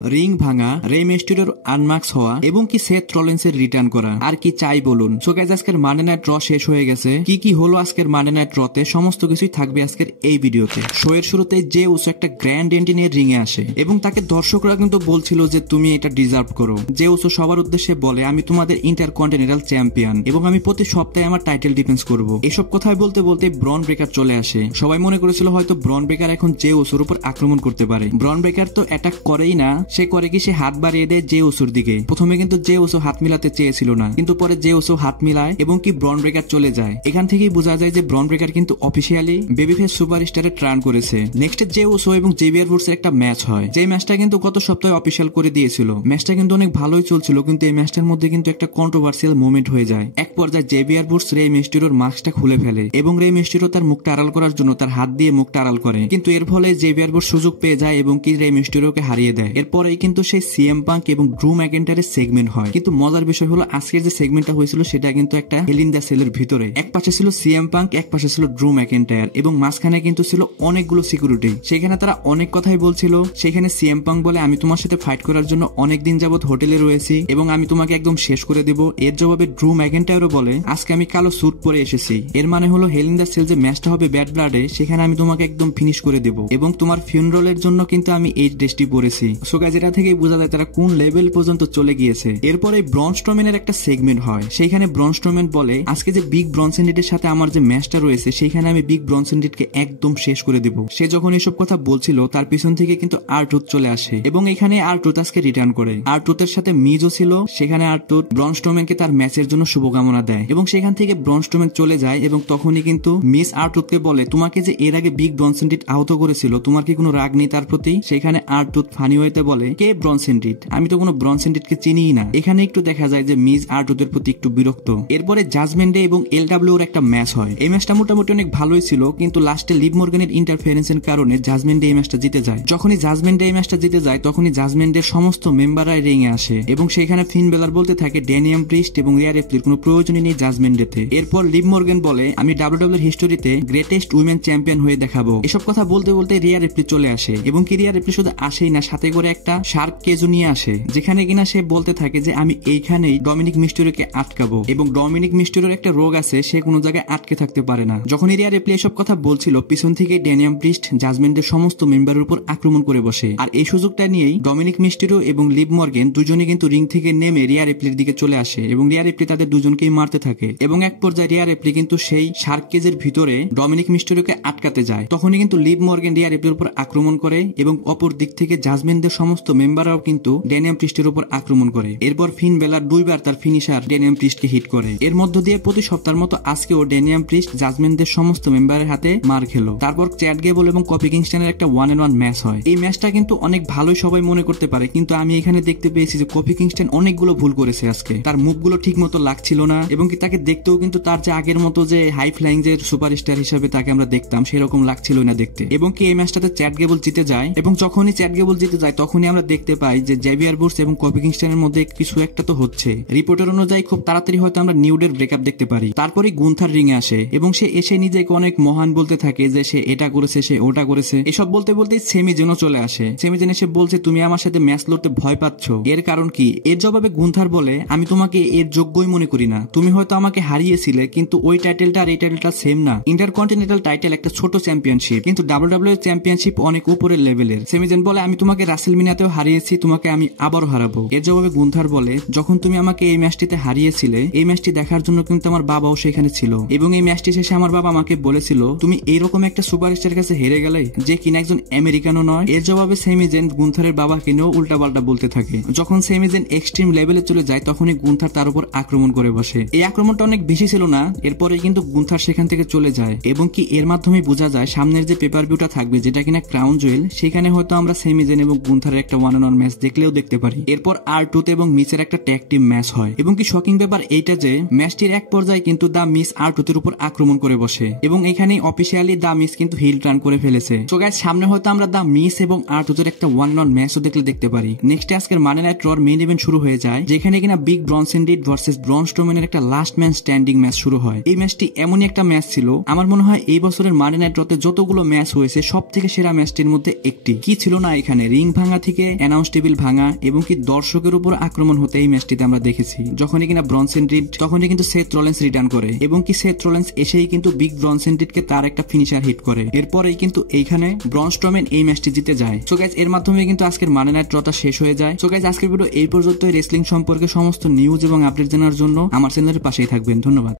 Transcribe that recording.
Ring ভাঙা, রে মিস্টিরিওর আনমার্কস হওয়া এবং কি সেথ রলিন্সের রিটার্ন করা, আর কি চাই বলুন। সো গাইস, আজকের মানডে নাইট র শেষ হয়ে গেছে। কি হলো আজকের মানডে নাইট রতে সমস্ত কিছুই থাকবে আজকের এই ভিডিওতে। শো এর শুরুতে জে উসো একটা গ্র্যান্ড এন্ট্রি নিয়ে রিং এ আসে এবং তাকে দর্শকরা কিন্তু বলছিল যে তুমি এটা ডিজার্ভ করো। জে উসো সবার উদ্দেশ্যে বলে, আমি তোমাদের ইন্টারকন্টিনেন্টাল চ্যাম্পিয়ন এবং আমি প্রতি সপ্তাহে আমার টাইটেল ডিফেন্স করব। এসব কথাই বলতে বলতে ব্রন ব্রেকার চলে আসে। সবাই মনে করেছিল হয়তো ব্রন ব্রেকার এখন জে উসোর উপর আক্রমণ করতে পারে। ব্রন ব্রেকার তো অ্যাটাক করেই না, সে করে কি, সে হাত বাড়িয়ে দেয় জে উসোর দিকে। প্রথমে কিন্তু জে উসো হাত মিলাতে চেয়েছিল না, কিন্তু পরে জে উসো হাত মিলায় এবং কি ব্রন ব্রেকার চলে যায়। এখান থেকেই বোঝা যায় যে ব্রন ব্রেকার কিন্তু অফিসিয়ালি বেবিফেস সুপারস্টারে ট্রান করেছে। নেক্সট জে উসো এবং জেভিয়ার উডস এর একটা ম্যাচ হয়, যে ম্যাচটা কিন্তু গত সপ্তাহে অফিসিয়াল করে দিয়েছিল। ম্যাচটা কিন্তু অনেক ভালোই চলছিল, কিন্তু এই ম্যাচটার মধ্যে কিন্তু একটা কন্ট্রোভার্সিয়াল মোমেন্ট হয়ে যায়। এক পর্যায়ে জেভিয়ার উডস রে মিস্টিরিওর মাস্কটা খুলে ফেলে এবং রে মিস্টিরিও তার মুখটা আড়াল করার জন্য তার হাত দিয়ে মুখটা আড়াল করে, কিন্তু এর ফলে জেভিয়ার উডস সুযোগ পেয়ে যায় এবং কি রে মিস্টিরিওকে হারিয়ে দেয়। এরপরেই কিন্তু সেই সিএম পাঙ্ক এবং ড্রু ম্যাকেন্টারের সেগমেন্ট হয়। কিন্তু মজার বিষয় হলো আজকের যে সেগমেন্টটা হয়েছিল সেটা কিন্তু একটা হেল ইন দ্য সেলের ভিতরে। এক পাশে ছিল সিএম পাঙ্ক, এক পাশে ছিল ড্রু ম্যাকেন্টায়ার এবং মাঝখানে কিন্তু ছিল অনেকগুলো সিকিউরিটি। সেখানে তারা অনেক কথাই বলছিল। সেখানে সিএম পাঙ্ক বলে, আমি তোমার সাথে ফাইট করার জন্য অনেকদিন যাবত হোটেলে রয়েছি এবং আমি তোমাকে একদম শেষ করে দেব। এর জবাবে ড্রু ম্যাকেন্টায়ারও বলে, আজকে আমি কালো স্যুট পরে এসেছি, এর মানে হলো হেল ইন দ্য সেল যে ম্যাচটা হবে ব্যাড ব্লাডে, সেখানে আমি তোমাকে একদম ফিনিশ করে দেব এবং তোমার ফিউনারালের জন্য কিন্তু আমি এই ড্রেসটি পরেছি। সো গাইস, এটা থেকেই বোঝা যায় তারা কোন লেভেল পর্যন্ত চলে গিয়েছে। এরপরে ব্রন স্ট্রোম্যানের একটা সেগমেন্ট হয়, সেইখানে ব্রন স্ট্রোম্যান বলে, আজকে যে বিগ ব্রন স্যান্ডিটের সাথে আমার যে ম্যাচটা রয়েছে সেইখানে আমি বিগ ব্রন স্যান্ডিটকে একদম শেষ করে দেব। সে যখন এসব কথা বলছিল তার পিছন থেকে কিন্তু আর-ট্রুথ চলে আসে এবং এখানে আর-ট্রুথ আজকে রিটার্ন করে। আর-ট্রুথের সাথে মিজও ছিল, সেখানে আর-ট্রুথ ব্রন স্ট্রোম্যানকে তার ম্যাচের জন্য শুভকামনা দেয় এবং সেখান থেকে ব্রন স্ট্রোম্যান চলে যায় এবং তখনই কিন্তু মিস আর-ট্রুথকে বলে, তোমাকে যে এর আগে বিগ ব্রন স্যান্ডিট আহত করেছিল তোমার কি কোনো রাগ নেই তার প্রতি? সেখানে আর-ট্রুথ ফানি হইতে বলে, কে ব্রন স্যান্ডিট? আমি তো কোনো ব্রন স্যান্ডিটকে চিনিই না। এখানে একটু দেখা যায় যে মিজ আর-ট্রুথের প্রতি একটু বিরক্ত। এরপরে জাজমেন্ট ডে এবং এলডব্লিউ এর একটা ম্যাচ হয়। এই ম্যাচটা মোটামুটি অনেক ভালোই ছিল, কিন্তু লাস্টে লিভ মর্গানের ইন্টারফারেন্সের কারণে জাজমেন্ট ডে এই ম্যাচটা জিতে যায়। যখনই জাজমেন্ট ডে এই ম্যাচটা জিতে যায় তখনই জাজমেন্ট ডে সমস্ত মেম্বাররা রিং এ আসে এবং সেখানে ফিন বেলার বলতে থাকে ড্যানিয়াম প্রিস্ট এবং রিয়া রিপ্লির কোনো প্রয়োজনই নেই জাজমেন্ট ডেতে। এরপর লিভ মর্গান বলে, আমি ডাব্লিউডব্লিউ হিস্টোরিতে গ্রেটেস্ট উইমেন চ্যাম্পিয়ন হয়ে দেখাবো। এসব কথা বলতে বলতে রিয়া রিপ্লি চলে আসে এবং কি রিয়া রিপ্লি শুধু আসেই না, সাথে করে একটা শার্ক কেজও নিয়ে আসে, যেখানে কিনা সে বলতে থাকে যে আমি এইখানেই ডমিনিক মিস্টেরিওকে আটকাবো এবং ডমিনিক মিস্টেরিওর একটা রোগ আছে, সে কোনো জায়গায় আটকে থাকতে পারে না। যখন রিয়া রিপ্লি এসব কথা বলছিল পিছন থেকে ড্যানিয়াম প্রিস্ট জাজমেন্টের সমস্ত মেম্বারের উপর আক্রমণ করে বসে, আর এই সুযোগটা নিয়েই ডমিনিক মিস্টেরিও এবং লিভ মর্গান দুজনে কিন্তু রিং থেকে নেমে রিয়া রিপ্লির দিকে চলে আসে এবং রিয়া রিপ্লি তাদের দুজনকেই মারতে থাকে এবং এক পর্যায়ে রিয়া রিপ্লি কিন্তু সেই শার্ক কেজের ভিতরে ডমিনিক মিস্টেরিওকে আটকাতে যায়। তখনই কিন্তু লিভ মর্গান রিয়া রিপ্লির উপর আক্রমণ করে এবং অপর দিক থেকে জাজমেন্টের সমস্ত মেম্বাররাও কিন্তু ড্যানিয়াম প্রিস্টের উপর আক্রমণ করে। এরপর ফিন বেলার দুইবার তার ফিনিশার ড্যানিয়াম প্রিস্টকে হিট করে। এর মধ্য দিয়ে প্রতি সপ্তাহের মতো আজকেও ড্যানিয়াম প্রিস্ট জাজমেন্টের সমস্ত মেম্বারের হাতে মার খেলো। তারপর চ্যাট গেবল এবং কফি কিংস্টনের একটা 1-on-1 ম্যাচ হয়। এই ম্যাচটা কিন্তু অনেক ভালোই সবাই মনে করতে পারে, কিন্তু আমি এখানে দেখতে পেয়েছি যে কফি কিংস্টন অনেকগুলো ভুল করেছে আজকে। তার মুখগুলো ঠিক মতো লাগছিল না এবং কি তাকে দেখতেও কিন্তু তার যে আগের মতো যে হাই ফ্লাইং যে সুপারস্টার হিসেবে তাকে আমরা দেখতাম সেরকম লাগছিল না দেখতে। এবং কি এই ম্যাচটাতে চ্যাট গেবল জিতে যায় এবং যখনই চ্যাট গেবল জিতে যায় তখনই আমরা দেখতে পাই যে জেভিয়ার উডস এবং কফি কিংস্টনের মধ্যে কিছু একটা তো হচ্ছে। রিপোর্টের অনুযায়ী খুব তাড়াতাড়ি হয়তো আমরা নিউডের ব্রেকআপ দেখতে পারি। তারপরে গুন্থার রিং এ আসে এবং সে এসে নিজেকে অনেক মহান বলতে থাকে যে সে এটা করেছে, সে ওটা করেছে। এসব বলতে বলতে সেমিজেনও চলে আসে। সেমিজেন এসে বলছে, তুমি আমার সাথে ম্যাচ লড়তে ভয় পাচ্ছ, এর কারণ কি? এর জবাবে গুন্থার বলে, আমি তোমাকে এর যোগ্যই মনে করি না। তুমি হয়তো আমাকে হারিয়েছিলে, কিন্তু ওই টাইটেলটা আর এই টাইটেলটা সেম না। ইন্টারকন্টিনেন্টাল টাইটেল একটা ছোট চ্যাম্পিয়নশিপ, কিন্তু ডাব্লিউডব্লিউ চ্যাম্পিয়নশিপ অনেক উপরের লেভেলের। সেমিজেন বলে, আমি তোমাকে রাসেলমিনিয়াতেও হারিয়েছি, তোমাকে আমি আবারও হারাবো। এর জবাবে গুন্থার বলে, যখন তুমি আমাকে এই ম্যাচটিতে হারিয়েছিলে এই ম্যাচটি দেখার জন্য কিন্তু আমার বাবাও সেখানে ছিল এবং এই ম্যাচটি শেষে আমার বাবা আমাকে বলেছিল তুমি এইরকম একটা সুপারস্টার কাছে হেরে গেলে যে কিনা একজন আমেরিকানও নয়। এর জবাবে সেমিজেন গুন্থারের বাবাকে নিয়েও উল্টাপাল্টা বলতে থাকে। যখন সেমিজেন এক্সট্রিম লেভেলে চলে যায় তখনই গুন্থার তার উপর আক্রমণ করে বসে। এই আক্রমণটা অনেক বেশি ছিল না, এরপরে কিন্তু গুন্থার সেখান থেকে চলে যায় এবং কি এর মাধ্যমে বোঝা যায় সামনের যে পেপার ভিউটা থাকবে যেটা কিনা ক্রাউন জুয়েল, সেখানে হয়তো আমরা সেমিজেন এবং গুন্থারের একটা 1-on-1 ম্যাচ দেখলেও দেখতে পারি। এরপর আর-ট্রুথ এবং মিসের একটা ট্যাগ টিম ম্যাচ হয় এবং কি শকিং ব্যাপার এইটা যে ম্যাচটির এক পর্যায়ে কিন্তু দা মিস আর-ট্রুথের উপর আক্রমণ করে বসে এবং এখানে অফিসিয়ালি দা মিস কিন্তু হিল টার্ন করে ফেলেছে। সো গাইস, সামনে হয়তো আমরা দা মিস এবং আর-ট্রুথের একটা 1-on-1 ম্যাচও দেখতে পারি। নেক্সট আজকের মানডে নাইট রর মেইন ইভেন্ট শুরু হয়ে যায়, যেখানে কিনা বিগ ব্রন স্যান্ডিট ভার্সেস ব্রন স্ট্রোম্যানের একটা লাস্ট ম্যান স্ট্যান্ডিং ম্যাচ শুরু হয়। এই ম্যাচটি এমনই একটা ম্যাচ ছিল, আমার মনে হয় এই বছরের মানডে নাইট রতে যতগুলো ম্যাচ হয়েছে সব থেকে সেরা ম্যাচটির মধ্যে একটি। কি ছিল না এখানে রিং ভাঙা থেকে অ্যানাউন্স টেবিল ভাঙা এবং কি দর্শকের উপর আক্রমণ হতে এই ম্যাচটিতে আমরা দেখেছি। যখনই কিনা ব্রনসন রিড তখনই কিন্তু সেথ রলিন্স রিটার্ন করে এবং কি সেথ রলিন্স এসেই কিন্তু বিগ ব্রনসন রিডকে তার একটা ফিনিশার হিট করে। এরপরেই কিন্তু এইখানে ব্রন স্ট্রোম্যান এই ম্যাচটি জিতে যায়। সো গাইস এর মাধ্যমে কিন্তু আজকের মানডে নাইট ড্রটা শেষ হয়ে যায়। সো গাইস আজকের ভিডিও এই পর্যন্ত। রেসলিং সম্পর্কে সমস্ত নিউজ এবং আপডেট জানার জন্য আমার চ্যানেলের পাশেই থাকবেন। ধন্যবাদ।